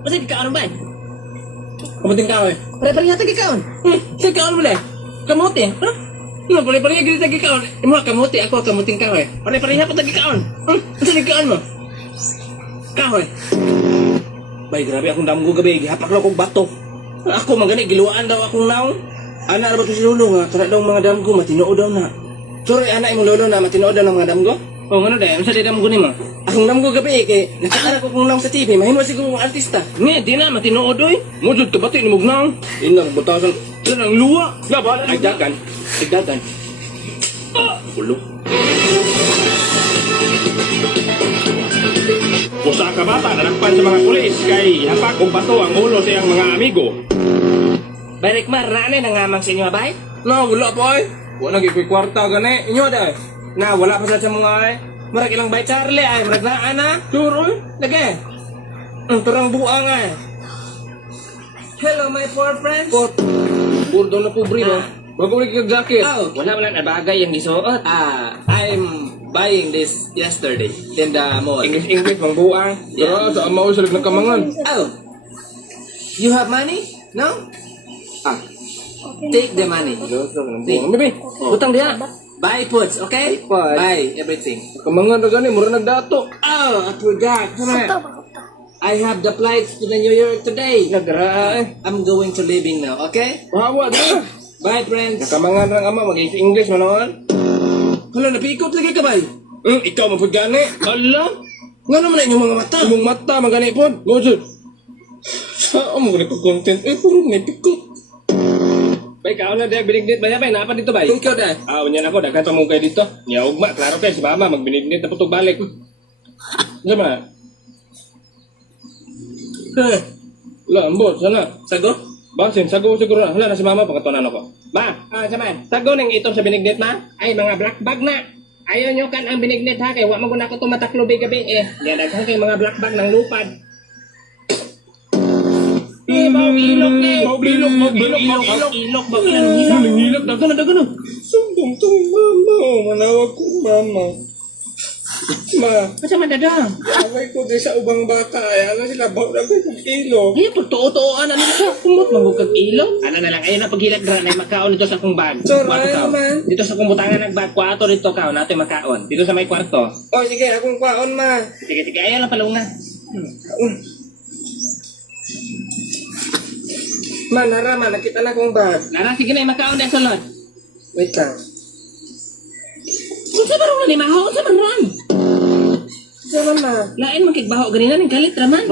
Masa gikaon ba? Kamuting kaon. Pare-pare yata gikaon. Sa kaon mo lang. Kamuti. Ha? No, pare-pare gid ta gikaon. Imo kamuti ako kamuting kaon. Pare-pare pa ta gikaon. Masa gikaon mo? Kahoy. Bay, grabe akong damgo gabi. Gihapak lang akong bato. Ako magani giluan daw akong naong. Ana ra ba to si lolo nga? Tara daw mga damgo matinood daw na. Sorry, anak imong lolo na matinood daw ng mga damgo. Oh, ngano day? Unsa di damgo nimo? Akong damgo gabi kay nakaara ko kung naong sa TV. Mahimo siguro mong artista. Ni, di na matinood oy. Mujud ka bati ni mugnaong. Inang butasan. Yan ang luwa. Gaba ay dagan. Dagan. Ulo. Usa ka bata nadakpan sa mga pulis kay hapak og bato ang ulo sa iyang mga amigo. Barik mar, naanay nangamang sa inyo abay? No, wala po ay. Wala nagikoy kwarta gani. Inyo day. Na wala pa sa mga ay. Marag ilang bay Charlie ay. Marag na ana. Sure oy. Lagi. Ang turang buang ay. Hello my four friends. Purdo na pobre no. Bago ulit kag jacket. Oh, wala man lang bagay ang gisuot. I'm buying this yesterday in the mall. English mang buang. Yeah. Pero sa amaw sa nagkamangan. Oh. You have money? No? Take the money. Bibi. Utang dia. Buy foods, okay? Buy everything. Kamangan ra gani mura nagdato. Oh, I forgot. I have the flights to the New York today. Nagraa. I'm going to leaving now, okay? Bawa na. Bye, friends. Kamangan ra ang ama mag-English manoon. Hala, napikot lagi ka ba? Ikaw man pud gani. Hala? Nga naman na inyong mga mata. Imong mata magani pod. Mujud. Sa mo gani ko content puro may pikot. Bay, kaon na dahil binignit ba? Bay, napa dito, bay? Ikaw dahil. Unyan ako, daghan pa mong kayo dito. Niya, ugma, klaro kayo, si mama, magbinignit na putog balik. Sama? Wala, ambot, sana. Sago? Basin, sago siguro na. Wala na si mama, pagkatunan ako. Ma, saman, sago nang itom sa binignit, ma? Ay, mga black bag na. Ayaw nyo kan ang binignit, ha? Kaya wak mo na ako tumataklobi gabi, eh. Yan, daghan kayo mga black bag ng lupad. Ilok, Dagan. Sumbong tong mama, manawag ko mama. Ma, Masa man dadang? away ko di sa ubang bata, ay ano sila, bawal ko kilo. Ay, pagtuo-tuoan na nila. Kumot, manggukag ilo. Ano na lang, ayun na paghilag na ay makaon dito sa akong bag. Sure, Kwarto ay ka. naman. Dito sa akong butangan ng bag, kwarto dito ka, natin makaon. Dito sa may kwarto. Oh, sige, akong kwaon, ma. Sige, ayaw lang palunga. Ma, narama, nakita na kong bag. Lara, sige na, makaon na sulod. Wait lang. Kung sa barong na limaho, sa barang. Sama, ma. Lain, magkigbaho, ganina ng kalit, raman.